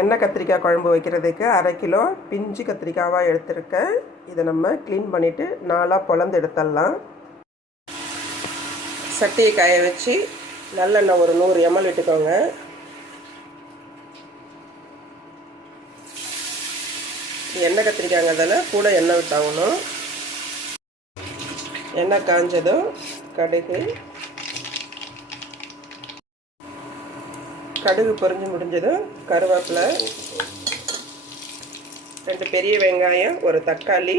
எண்ணெய் கத்திரிக்காய் குழம்பு வைக்கிறதுக்கு 1/2 கிலோ பிஞ்சு கத்திரிக்காவாக எடுத்துருக்கேன். இதை நம்ம க்ளீன் பண்ணிவிட்டு 4ஆக பொளந்து எடுத்துடலாம். சட்டியை காய வச்சு நல்லெண்ணெய் ஒரு 100 ml விட்டுக்கோங்க. எண்ணெய் கத்திரிக்காய்ங்கிறதால கூட எண்ணெய் விட்டாகணும். எண்ணெய் காஞ்சதும் கடுகு பொரிஞ்சு முடிஞ்சதும் கருவேப்பிலை, 2 பெரிய வெங்காயம், ஒரு தக்காளி,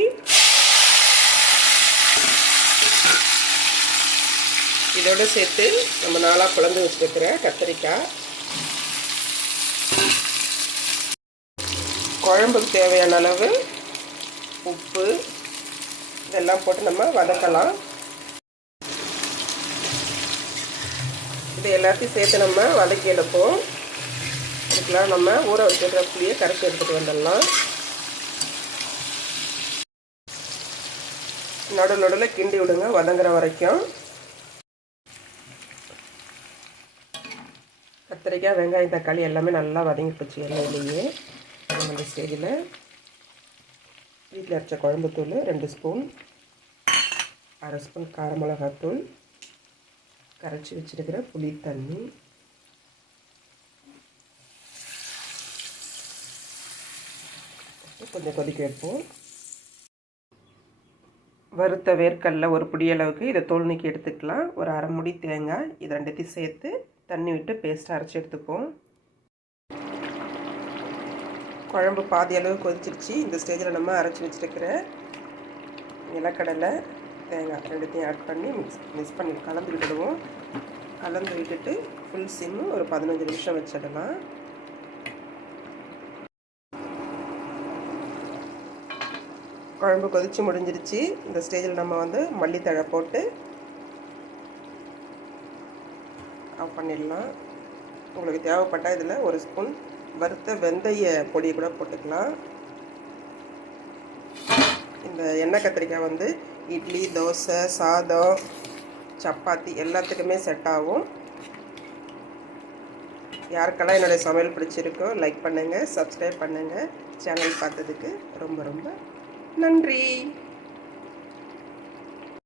இதோடு சேர்த்து நம்ம 4ஆக பிளந்து வச்சுருக்கிற கத்திரிக்காய், குழம்புக்கு தேவையான அளவு உப்பு இதெல்லாம் போட்டு நம்ம வதக்கலாம். இது எல்லாத்தையும் சேர்த்து நம்ம வதக்கி எடுப்போம். இதுக்கெல்லாம் நம்ம ஊற வச்சுக்கிற புளியை கரைச்சி எடுத்துகிட்டு வந்துடலாம். நடுவில் கிண்டி விடுங்க வதங்குற வரைக்கும். கத்திரிக்காய், வெங்காயம், தக்காளி எல்லாமே நல்லா வதங்கி போச்சு எண்ணெயிலேயே. அந்த ஸ்டேஜில் வீட்டில் அரைச்ச குழம்புத்தூள் 2 ஸ்பூன், 1/2 ஸ்பூன் கார மிளகாத்தூள், கரைச்சி வச்சுருக்கிற புளி தண்ணி, கொஞ்சம் கொதிக்க வைப்போம். வறுத்த வேர்க்கடலை ஒரு பிடி அளவுக்கு இதை தோல் நீக்கி எடுத்துக்கலாம். ஒரு 1/2 மூடி தேங்காய், இது 2த்தையும் சேர்த்து தண்ணி விட்டு பேஸ்ட்டாக அரைச்சி எடுத்துப்போம். குழம்பு பாதி அளவு கொதிச்சிருச்சு. இந்த ஸ்டேஜில் நம்ம அரைச்சி வச்சுருக்கிற நிலக்கடலை, தேங்காய் 2த்தையும் ஆட் பண்ணி மிக்ஸ் பண்ணி கலந்து விட்டுடுவோம். கலந்து விட்டுட்டு ஃபுல் சிம்மு ஒரு 15 நிமிஷம் வச்சிடலாம். குழம்பு கொதித்து முடிஞ்சிருச்சு. இந்த ஸ்டேஜில் நம்ம மல்லித்தழை போட்டு ஆஃப் பண்ணிடலாம். உங்களுக்கு தேவைப்பட்டால் இதில் 1 ஸ்பூன் வறுத்த வெந்தய பொடியை கூட போட்டுக்கலாம். இந்த எண்ணெய் கத்திரிக்காய் இட்லி, தோசை, சாதம், சப்பாத்தி எல்லாத்துக்குமே செட் ஆகும். யாருக்கெல்லாம் என்னுடைய சமையல் பிடிச்சிருக்கோ லைக் பண்ணுங்கள், சப்ஸ்கிரைப் பண்ணுங்கள். சேனல் பார்த்ததுக்கு ரொம்ப ரொம்ப நன்றி.